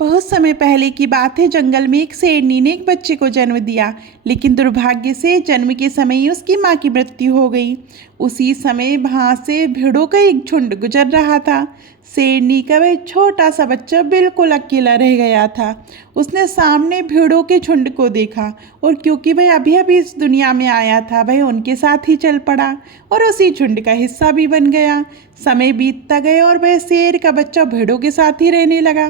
बहुत समय पहले की बात है। जंगल में एक शेरनी ने एक बच्चे को जन्म दिया, लेकिन दुर्भाग्य से जन्म के समय ही उसकी मां की मृत्यु हो गई। उसी समय वहां से भेड़ों का एक झुंड गुजर रहा था। शेरनी का वह छोटा सा बच्चा बिल्कुल अकेला रह गया था। उसने सामने भेड़ों के झुंड को देखा, और क्योंकि वह अभी अभी इस दुनिया में आया था, वह उनके साथ ही चल पड़ा और उसी झुंड का हिस्सा भी बन गया। समय बीतता गया और वह शेर का बच्चा भेड़ों के साथ ही रहने लगा।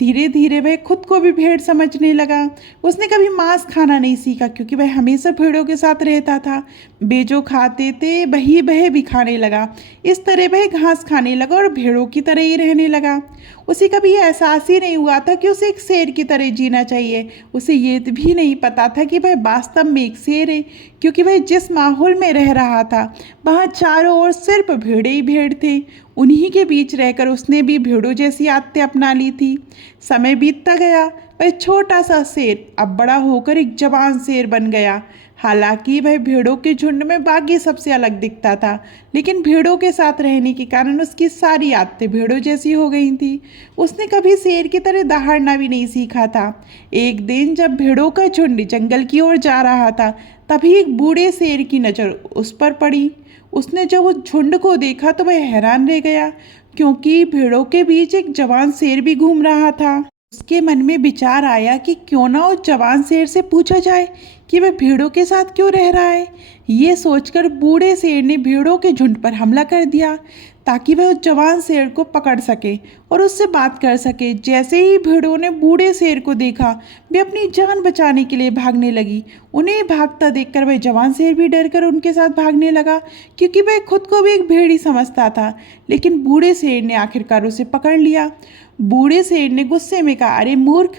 धीरे धीरे वह खुद को भी भेड़ समझने लगा। उसने कभी मांस खाना नहीं सीखा, क्योंकि वह हमेशा भेड़ों के साथ रहता था। वे जो खाते थे वही वह भी खाने लगा। इस तरह वह घास खाने लगा और भेड़ों की तरह ही रहने लगा। उसे कभी एहसास ही नहीं हुआ था कि उसे एक शेर की तरह जीना चाहिए। उसे ये भी नहीं पता था कि वह वास्तव में एक शेर है, क्योंकि वह जिस माहौल में रह रहा था वहाँ चारों ओर सिर्फ भेड़े ही भेड़ थे। उन्हीं के बीच रहकर उसने भी भेड़ों जैसी आदतें अपना ली थी। समय बीतता गया। वह छोटा सा शेर अब बड़ा होकर एक जवान शेर बन गया। हालांकि वह भेड़ों के झुंड में बाकी सबसे अलग दिखता था, लेकिन भेड़ों के साथ रहने के कारण उसकी सारी आदतें भेड़ों जैसी हो गई थी। उसने कभी शेर की तरह दहाड़ना भी नहीं सीखा था। एक दिन जब भेड़ों का झुंड जंगल की ओर जा रहा था, तभी एक बूढ़े शेर की नज़र उस पर पड़ी। उसने जब उस झुंड को देखा तो वह हैरान रह गया, क्योंकि भेड़ों के बीच एक जवान शेर भी घूम रहा था। उसके मन में विचार आया कि क्यों ना उस जवान शेर से पूछा जाए कि वह भेड़ों के साथ क्यों रह रहा है। ये सोचकर बूढ़े शेर ने भेड़ों के झुंड पर हमला कर दिया, ताकि वह उस जवान शेर को पकड़ सके और उससे बात कर सके। जैसे ही भेड़ों ने बूढ़े शेर को देखा, वे अपनी जान बचाने के लिए भागने लगी। उन्हें भागता देखकर वह जवान शेर भी डर कर उनके साथ भागने लगा, क्योंकि वह खुद को भी एक भेड़ी समझता था। लेकिन बूढ़े शेर ने आखिरकार उसे पकड़ लिया। बूढ़े शेर ने गुस्से में कहा, अरे मूर्ख,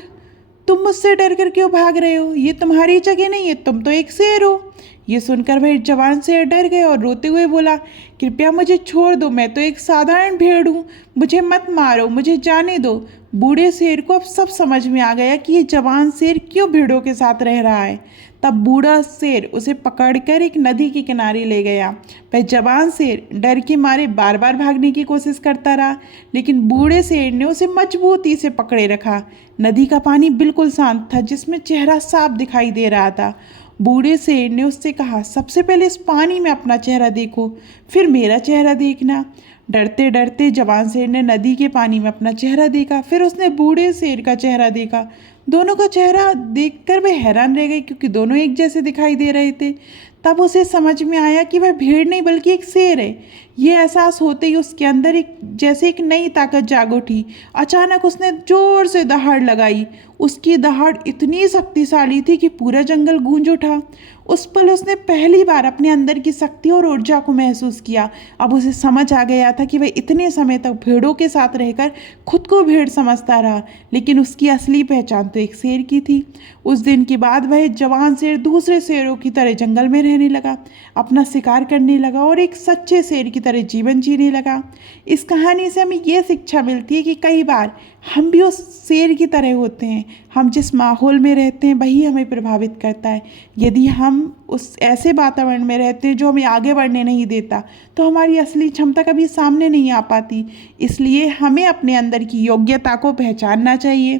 तुम मुझसे डर कर क्यों भाग रहे हो? ये तुम्हारी जगह नहीं है, तुम तो एक शेर हो। ये सुनकर वह जवान शेर डर गए और रोते हुए बोला, कृपया मुझे छोड़ दो, मैं तो एक साधारण भेड़ हूँ, मुझे मत मारो, मुझे जाने दो। बूढ़े शेर को अब सब समझ में आ गया कि ये जवान शेर क्यों भेड़ों के साथ रह रहा है। तब बूढ़ा शेर उसे पकड़कर एक नदी के किनारे ले गया। वह जवान शेर डर के मारे बार बार भागने की कोशिश करता रहा, लेकिन बूढ़े शेर ने उसे मजबूती से पकड़े रखा। नदी का पानी बिल्कुल शांत था, जिसमें चेहरा साफ दिखाई दे रहा था। बूढ़े शेर ने उससे कहा, सबसे पहले इस पानी में अपना चेहरा देखो, फिर मेरा चेहरा देखना। डरते डरते जवान शेर ने नदी के पानी में अपना चेहरा देखा, फिर उसने बूढ़े शेर का चेहरा देखा। दोनों का चेहरा देखकर वह हैरान रह गई, क्योंकि दोनों एक जैसे दिखाई दे रहे थे। तब उसे समझ में आया कि वह भेड़ नहीं बल्कि एक शेर है। ये एहसास होते ही उसके अंदर एक नई ताकत जाग उठी। अचानक उसने जोर से दहाड़ लगाई। उसकी दहाड़ इतनी शक्तिशाली थी कि पूरा जंगल गूंज उठा। उस पल उसने पहली बार अपने अंदर की शक्ति और ऊर्जा को महसूस किया। अब उसे समझ आ गया था कि वह इतने समय तक भेड़ों के साथ रहकर खुद को भेड़ समझता रहा, लेकिन उसकी असली पहचान तो एक शेर की थी। उस दिन के बाद वह जवान शेर दूसरे शेरों की तरह जंगल में रहने लगा, अपना शिकार करने लगा और एक सच्चे शेर की तरह जीवन जीने लगा। इस कहानी से हमें ये शिक्षा मिलती है कि कई बार हम भी उस शेर की तरह होते हैं। हम जिस माहौल में रहते हैं वही हमें प्रभावित करता है। यदि हम उस ऐसे वातावरण में रहते हैं जो हमें आगे बढ़ने नहीं देता, तो हमारी असली क्षमता कभी सामने नहीं आ पाती। इसलिए हमें अपने अंदर की योग्यता को पहचानना चाहिए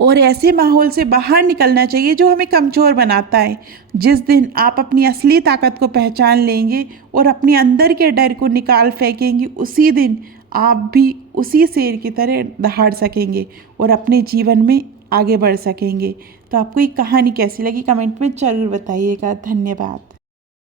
और ऐसे माहौल से बाहर निकलना चाहिए जो हमें कमज़ोर बनाता है। जिस दिन आप अपनी असली ताकत को पहचान लेंगे और अपने अंदर के डर को निकाल फेंकेंगे, उसी दिन आप भी उसी शेर की तरह दहाड़ सकेंगे और अपने जीवन में आगे बढ़ सकेंगे। तो आपको ये कहानी कैसी लगी कमेंट में ज़रूर बताइएगा। धन्यवाद।